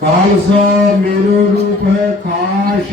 ਖਾਲਸਾ ਮੇਰੋ ਰੂਪ ਹੈ ਖਾਸ।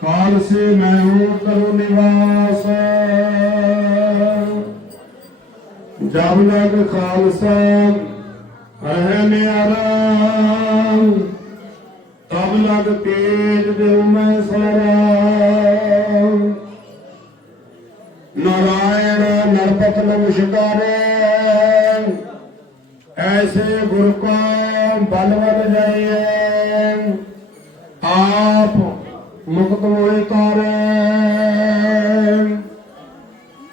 ਖਾਲਸੇ ਮੈਂ ਹੂੰ ਕਰੋ ਨਿਵਾਸ। ਜਬ ਲਗ ਖਾਲਸਾ ਰਹਿ ਨਿਆਰਾ ਤਬ ਲਗ ਤੇਜ ਦੇਉ ਮੈਂ ਸਾਰਾ ਨਾਰਾਇਣ ਨਰਪਤ ਨਮਸਕਾਰੇ। ਐਸੇ ਗੁਰ ਕੋ ਬਲਵਤ ਜਾਈਏ ਆਪ ਮੁਕਤ ਹੋਏ ਤਾਰੇ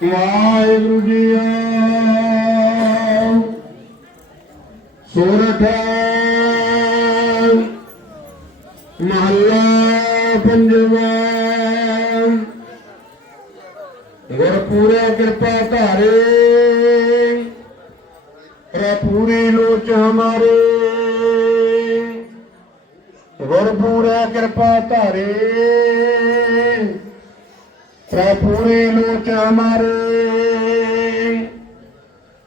ਵਾਹਿਗੁਰੂ ਜੀ ਸੋਰਠ ਮਹੱਲਾ ਪੰਜਵਾ। ਗੁਰ ਪੂਰੇ ਕਿਰਪਾ ਧਾਰੇ। ਪੂਰੀ ਲੋਚ ਹਮਾਰੇ। ਗੁਰ ਪੂਰਾ ਕਿਰਪਾ ਧਾਰੇ। ਪੂਰੀ ਲੋਚ ਹਮਾਰੇ।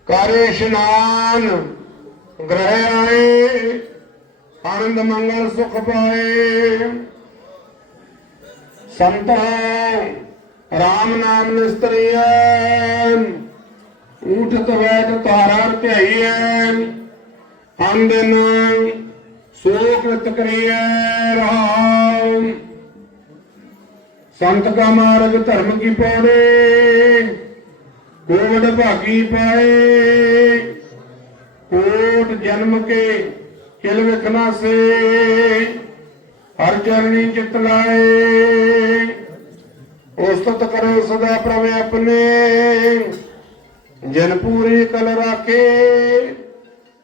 ਕਰੇ ਇਸ਼ਨਾਨ, ਗ੍ਰਹਿ ਆਏ ਆਨੰਦ ਮੰਗਲ ਸੁਖ ਪਾਏ। ਸੰਤੋ ਰਾਮ ਨਾਮ ਨਿਸਤਰੀਐ। ਊਠਤ ਵੈਦ ਤਾਰਾ ਧਿਆਈਐ। ਅੰਦਨ ਸੋਕ੍ਰਿਤ ਕਰੀਐ ਰਹਾਉ। ਸੰਤ ਕਾ ਮਾਰਗ ਧਰਮ ਕੀ ਪੌੜੇ ਕੋਵਡ ਭਾਗੀ ਪਾਏ। ਕੋਟ ਜਨਮ ਕੇ ਕਿਲ ਵਿਖਨਾ ਸੇ, ਹਰ ਚਰਣੀ ਚਿਤ ਲਾਏ। ਉਸਤਤ ਕਰੋ ਸਦਾ ਪ੍ਰਭ ਆਪਣੇ। ਜਨ ਪੂਰੀ ਕਲ ਰਾਖੇ।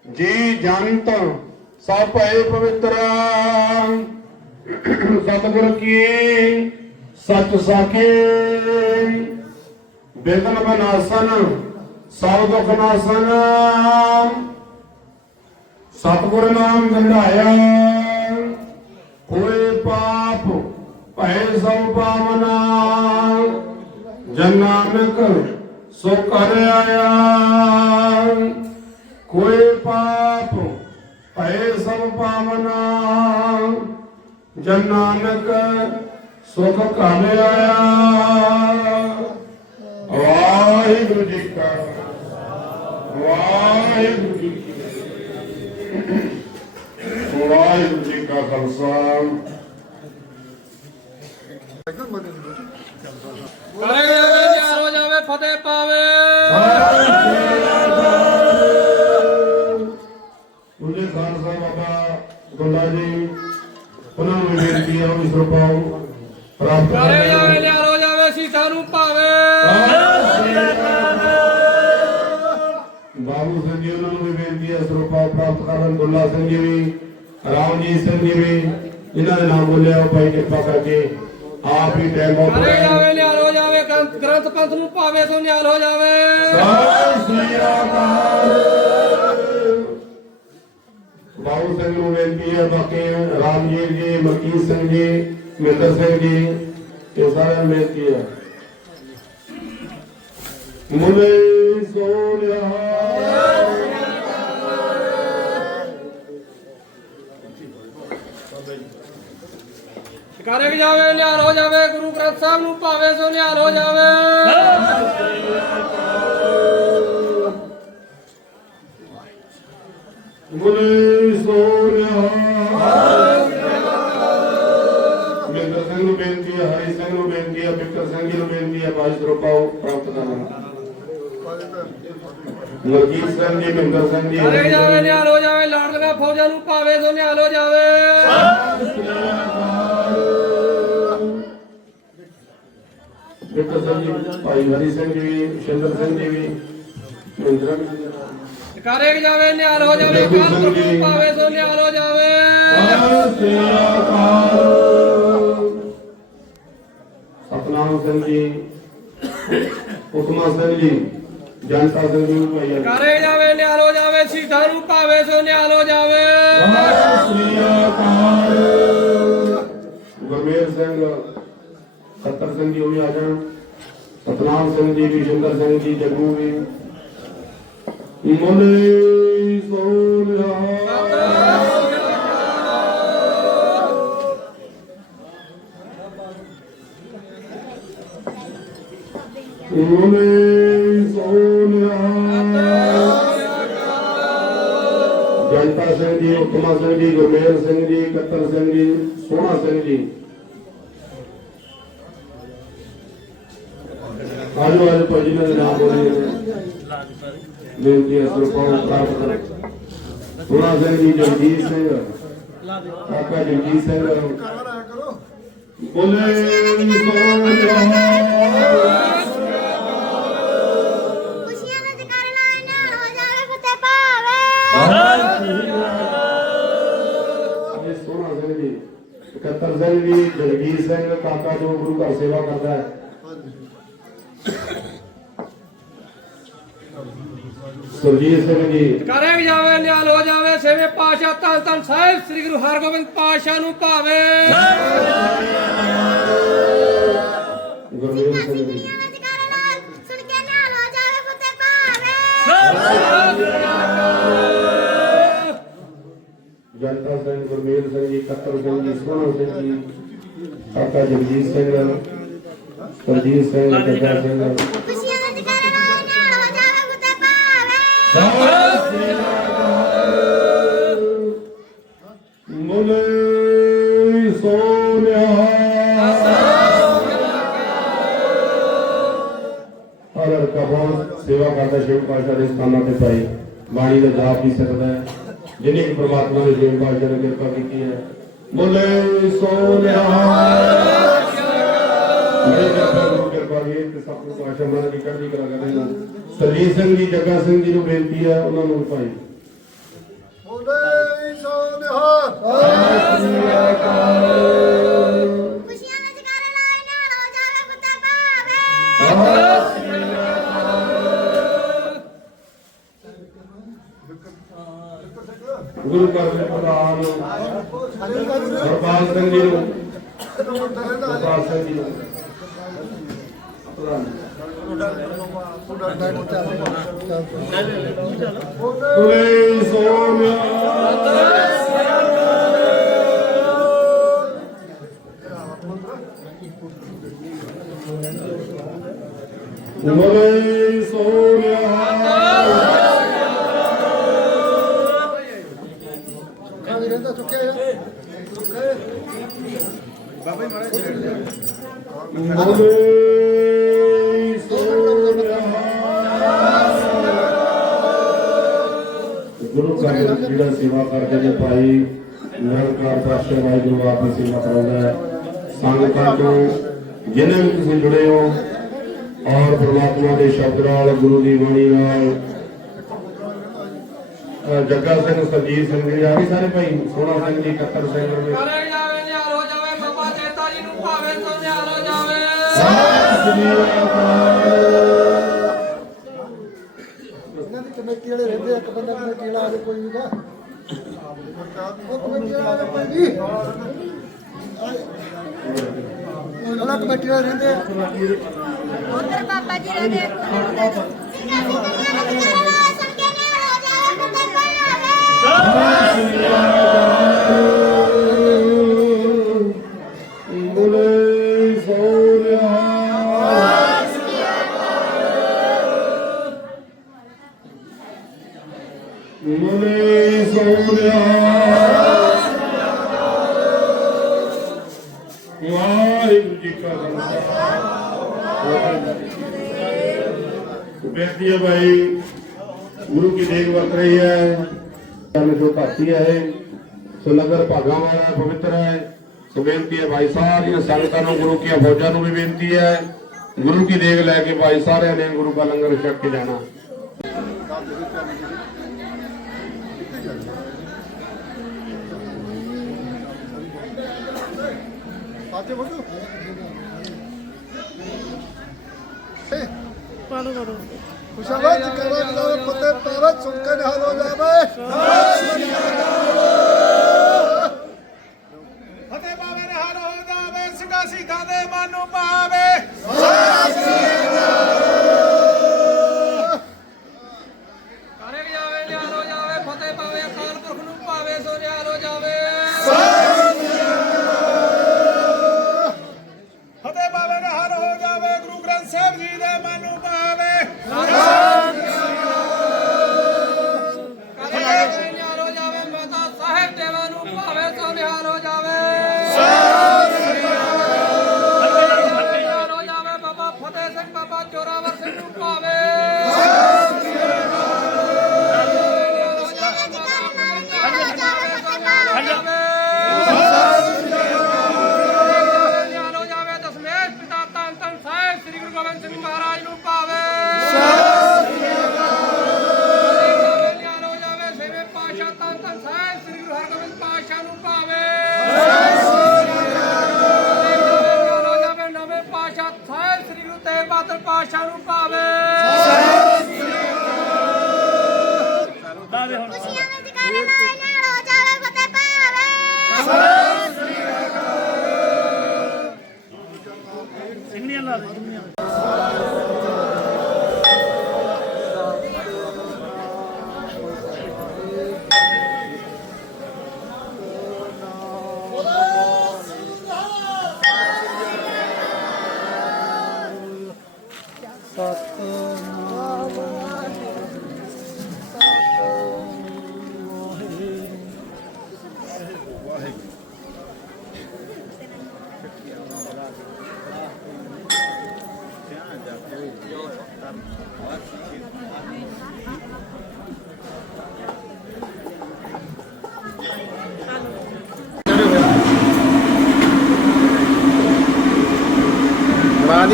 ਜੀ ਜੰਤ ਸਭ ਭਏ ਪਵਿੱਤਰਾ ਸਤਿਗੁਰ ਕੀ ਸਚ ਸਾਖੇ। ਬੇਦਨ ਬਨਾਸਨ, ਸਭ ਦੁਖ ਨਾਸਨ। ਸਤਿਗੁਰ ਨਾਮ ਗੰਢਾਇਆ ਹੋਏ ਭਏ ਸਭ ਪਾਵਨਾ ਜਨ ਨਾਨਕ ਸੋ ਕਰ ਆਇਆ। ਕੋਈ ਪਾਪ ਭਏ ਸਭ ਪਾਵਨਾ ਜਨ ਨਾਨਕ ਸੁਖ ਕਰ ਆਇਆ। ਵਾਹਿਗੁਰੂ ਜੀ ਕਾ ਵਾਹਿਗੁਰੂ ਜੀ ਕੀ ਵਾਹਿਗੁਰੂ ਜੀ ਕਾ ਖਾਲਸਾ। ਕਰੇ ਜਾਵੇ ਹੋ ਜਾਵੇ ਫਤਿਹ ਪਾਵੇ ਉਹਦੇ ਖਾਲਸਾ ਬਾਬਾ ਗੁੱਲਾ ਜੀ ਉਹਨਾਂ ਨੂੰ ਬੇਨਤੀ ਹੈ ਉਹ ਇਸ ਰੂਪਾਉ ਪ੍ਰਾਪਤ ਕਰੇ ਜਾਵੇ ਤਿਆਰ ਹੋ ਜਾਵੇ ਸੀਤਾ ਨੂੰ ਪਾਵੇ ਬਾਬੂ ਸਿੰਘ ਜੀ ਉਹਨਾਂ ਨੂੰ ਵੀ ਬੇਨਤੀ ਹੈ ਇਸ ਰੂਪਾਉ ਪ੍ਰਾਪਤ ਕਰਨ ਗੁੱਲਾ ਸਿੰਘ ਜੀ ਵੀ ਰਾਮਜੀਤ ਸਿੰਘ ਜੀ ਵੀ ਜਿਨ੍ਹਾਂ ਦੇ ਨਾਮ ਬੋਲਿਆ ਉਹ ਭਾਈ ਕਿਰਪਾ ਕਰਕੇ ਆਪ ਹੀ ਆਫ ਕਰੇ ਜਾਵੇ ਨਿਹਾਲ ਹੋ ਜਾਵੇ ਗ੍ਰੰਥ ਗ੍ਰੰਥ ਪੰਥ ਨੂੰ ਪਾਵੇ ਸੋ ਨਿਹਾਲ ਹੋ ਜਾਵੇ। ਸਤਿ ਸ੍ਰੀ ਅਕਾਲ। ਬਾਬੂ ਸਿੰਘ ਨੂੰ ਬੇਨਤੀ ਹੈ ਬਾਕੀ ਰਾਮਜੀਤ ਜੀ ਮਲਕੀਤ ਸਿੰਘ ਜੀ ਮਿੰਦਰ ਸਿੰਘ ਜੀ ਇਹ ਸਾਰਿਆਂ ਨੂੰ ਬੇਨਤੀ ਹੈ ਮੁਨੇ ਸੋਨਿਆ ਕਰੇ ਜਾਵੇ ਨਿਹਾਲ ਹੋ ਜਾਵੇ ਗੁਰੂ ਗ੍ਰੰਥ ਸਾਹਿਬ ਨੂੰ ਪਾਵੇ ਸੋ ਨਿਹਾਲ ਹੋ ਜਾਵੇ। ਮੁਨੇ ਸੋਨਿਆ ਮਿੰਦਰ ਸਿੰਘ ਨੂੰ ਬੇਨਤੀ ਹੈ ਹਰੀ ਸਿੰਘ ਨੂੰ ਬੇਨਤੀ ਹੈ ਬਿਕਰ ਸਿੰਘ ਨੂੰ ਬੇਨਤੀ ਹੈ ਬਾਜ ਰੂਪਾਓ ਪ੍ਰਾਪਤ ਕਰਨ। ਮਲਕੀਤ ਸਿੰਘ ਜੀ ਮਿੰਦਰ ਸਿੰਘ ਜੀ ਕਰੇ ਜਾਵੇ ਨਿਹਾਲ ਹੋ ਜਾਵੇ ਲਾਡਲੀਆਂ ਫੌਜਾਂ ਨੂੰ ਪਾਵੇ ਸੋ ਨਿਹਾਲ ਹੋ ਜਾਵੇ। ਬਿਕਰ ਸਿੰਘ ਜੀ ਭਾਈ ਹਰੀ ਸਿੰਘ ਜੀ ਸ਼ਿੰਦਰ ਸਿੰਘ ਜੀ ਵੀ ਮਹਿੰਦਰ ਕਰੇ ਜਾਵੇ ਨਿਹਾਲ ਹੋ ਜਾਵੇ ਕਾਲ ਪੁਰਖ ਨੂੰ ਪਾਵੇ ਸੋ ਨਿਹਾਲ ਹੋ ਜਾਵੇ। ਸਤਨਾਮ ਸਿੰਘ ਜੀ ਉਤਮਾ ਸਿੰਘ ਜੀ ਜਨਤਾ ਸਿੰਘ ਜੀ ਭਾਈ ਕਰੇ ਜਾਵੇ ਨਿਹਾਲ ਹੋ ਜਾਵੇ ਸੀਤਾ ਨੂੰ ਪਾਵੇ ਸੋ ਨਿਹਾਲ ਹੋ ਜਾਵੇ। ਸ੍ਰੀ ਅਕਾਲ ਗੁਰਮੇਲ ਸਿੰਘ ਖੱਤਰ ਸਿੰਘ ਜੀ ਉਹ ਵੀ ਆ ਜਾਣ। ਸਤਨਾਮ ਸਿੰਘ ਜੀ ਵੀ ਸ਼ਿੰਦਰ ਸਿੰਘ ਜੀ ਜੱਗੂ ਵੀ ਮੋਲੇ ਸੋਨਿਆ ਮੋਲੇ ਸੋਨਿਆ ਜਨਤਾ ਸਿੰਘ ਜੀ ਉਤਮਾ ਸਿੰਘ ਜੀ ਗੁਰਮੇਲ ਸਿੰਘ ਬੇਨਤੀ ਹੈ ਸਰਪੰਚ ਪ੍ਰਾਪਤ ਕਰੋ ਸਿੰਘ ਜੀ ਜਗਜੀਤ ਸਿੰਘ ਕਾਕਾ ਜਗਜੀਤ ਸਿੰਘ ਬੋਲੇ ਸੋਹਣਾ ਖੁਸ਼ੀਆਂ ਜੀ ਕੱਤਰ ਸਿੰਘ ਜੀ, ਜਗਜੀਤ ਸਿੰਘ ਕਾਕਾ ਜੋ ਗੁਰੂ ਘਰ ਸੇਵਾ ਕਰਦਾ ਹੈ। ਸੁਰਜੀਤ ਸਿੰਘ ਜੀ। ਕਰਿਆ ਜਾਵੇ ਨਿਹਾਲ ਹੋ ਜਾਵੇ ਛੇਵੇਂ ਪਾਤਸ਼ਾਹ ਧੰਨ ਧੰਨ ਸਾਹਿਬ ਸ੍ਰੀ ਗੁਰੂ ਹਰਗੋਬਿੰਦ ਪਾਤਸ਼ਾਹ ਨੂੰ ਭਾਵੇ। ਗੁਰਮੇਲ ਸਿੰਘ ਜੀ। ਜਨਤਾ ਸਿੰਘ ਗੁਰਮੇਲ ਸਿੰਘ ਜੀ ਕੱਤਰ ਸਿੰਘ ਜੀ ਸੋਹਣਾ ਸਿੰਘ ਜੀ ਕਾਕਾ ਜਗਜੀਤ ਸਿੰਘ ਸਰਜੀਤ ਸਿੰਘ ਜੱਗਾ ਸਿੰਘ। ਸੇਵਾ ਕਰਦਾ ਸ਼ਿਵ ਪਾਸ਼ਾ ਦੇ ਸਥਾਨਾਂ ਤੇ ਪਾਈ ਬਾਣੀ ਦਾ ਜਾਪ ਵੀ ਸਕਦਾ ਹੈ ਜਿਨੇ ਕਿ ਪ੍ਰਮਾਤਮਾ ਨੇ ਸ਼ਿਵ ਪਾਸ਼ਾ ਨੇ ਕਿਰਪਾ ਕੀਤੀ ਹੈ ਮੁਲੇ ਸੋਨਿਆ ਮੇਰੇ ਕਿਰਪਾ ਗੁਰੂ ਕਿਰਪਾ ਵੀ ਹੈ ਤੇ ਸਭ ਨੂੰ ਪਾਸ਼ਾ ਮਨ ਦੀ ਚੜ੍ਹਦੀ ਕਲਾ ਕਰਦੇ ਨੇ ਸਰਜੀਤ ਸਿੰਘ ਜੀ ਜੱਗਾ ਸਿੰਘ ਜੀ ਨੂੰ ਬੇਨਤੀ ਹੈ ਉਹਨਾਂ ਨੂੰ ਭਾਈ। ਬੋਲੇ ਸੋ ਨਿਹਾਲ ਖੁਸ਼ੀਆਂ ਦਾ ਜਕਾਰ ਲਾਏ ਨਾਲ ਹੋ ਜਾਵੇ ਫਤਿਹ ਪਾਵੇ ਗੁਰੂ ਘਰ ਦੇ ਪ੍ਰਧਾਨ ਹਰਪਾਲ ਸਿੰਘ ਜੀ ਨੂੰ ਹਰਪਾਲ ਸਿੰਘ ਜੀ ਨੂੰ। ਪ੍ਰਧਾਨ ਬੋਲੇ ਸੋਨਿਆ ਬੋਲੇ ਸੋਨਿਆ ਕਾਹਦੀ ਰਹਿੰਦਾ ਚੁੱਕਿਆ ਬੋਲੇ ਜਿਹੜਾ ਸੇਵਾ ਕਰਦੇ ਨੇ ਭਾਈ ਨਿਰੰਕਾਰ ਪਾਤਸ਼ਾਹ ਵਾਹਿਗੁਰੂ ਆਪ ਦੀ ਸੇਵਾ ਕਰਾਉਂਦਾ ਹੈ। ਸੰਗਤਾਂ ਤੋਂ ਜਿਨ੍ਹਾਂ ਵੀ ਤੁਸੀਂ ਜੁੜੇ ਹੋ ਔਰ ਪ੍ਰਮਾਤਮਾ ਦੇ ਸ਼ਬਦ ਨਾਲ ਗੁਰੂ ਦੀ ਬਾਣੀ ਨਾਲ ਜੱਗਾ ਸਿੰਘ ਸਰਜੀਤ ਸਿੰਘ ਜੀ ਆ ਵੀ ਸਾਰੇ ਭਾਈ ਸੋਹਣਾ ਸਿੰਘ ਜੀ ਕੱਤਰ ਸਿੰਘ ਜੀ। ਕਰਿਆ ਜਾਵੇ ਨਿਹਾਲ ਹੋ ਜਾਵੇ ਬਾਬਾ ਚੇਤਾ ਜੀ ਨੂੰ ਭਾਵੇ ਸੋ ਨਿਹਾਲ ਹੋ ਜਾਵੇ ਇਹਨਾਂ ਦੀ ਕਮੇਟੀ ਵਾਲੇ ਰਹਿੰਦੇ ਆ, ਇੱਕ ਬੰਦਾ ਕਮੇਟੀ ਵਾਲਾ ਆਵੇ ਕੋਈ ਵੀਗਾ ਉਹ ਕਮੇਟੀ ਵਾਲਾ ਆਵੇ ਕੋਈ ਵੀ ਉਹਨਾਂ ਕਮੇਟੀ ਵਾਲੇ ਰਹਿੰਦੇ ਆ। ਉਧਰ ਬਾਬਾ ਜੀ ਰਹਿੰਦੇ ਸਿੰਘਾਂ ਖਾਲਸਾ ਵਾਹਿਗੁਰੂ ਜੀ ਕੀ ਫਤਿਹ। ਬੇਨਤੀ ਹੈ ਭਾਈ, ਗੁਰੂ ਕੀ ਦੇਖ ਵਰਤ ਰਹੀ ਹੈ। ਸਾਨੂੰ ਜੋ ਧਰਤੀ ਹੈ ਸੋ ਬੇਨਤੀ ਹੈ ਭਾਈ ਸਾਰੀਆਂ ਸੰਗਤਾਂ ਨੂੰ, ਗੁਰੂ ਕੀ ਫੌਜਾਂ ਨੂੰ ਵੀ ਬੇਨਤੀ ਹੈ। ਗੁਰੂ ਕੀ ਦੇਖ ਲੈ ਕੇ ਭਾਈ ਸਾਰਿਆਂ ਨੇ ਗੁਰੂ ਦਾ ਲੰਗਰ ਛਕ ਕੇ ਜਾਣਾ। ਆਤੇ ਬੋਲੋ ਪਾਲੋ ਕਰੋ ਖੁਸ਼ਾਲਾ ਜਕਾਰਾ ਲਾਵੇ ਫਤਿਹ ਪਾਵੇ ਸੁਣ ਕੇ ਨਿਹਾਲ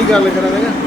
ਮਾਂ ਦੀ ਗੱਲ ਕਰਾਂਗੇ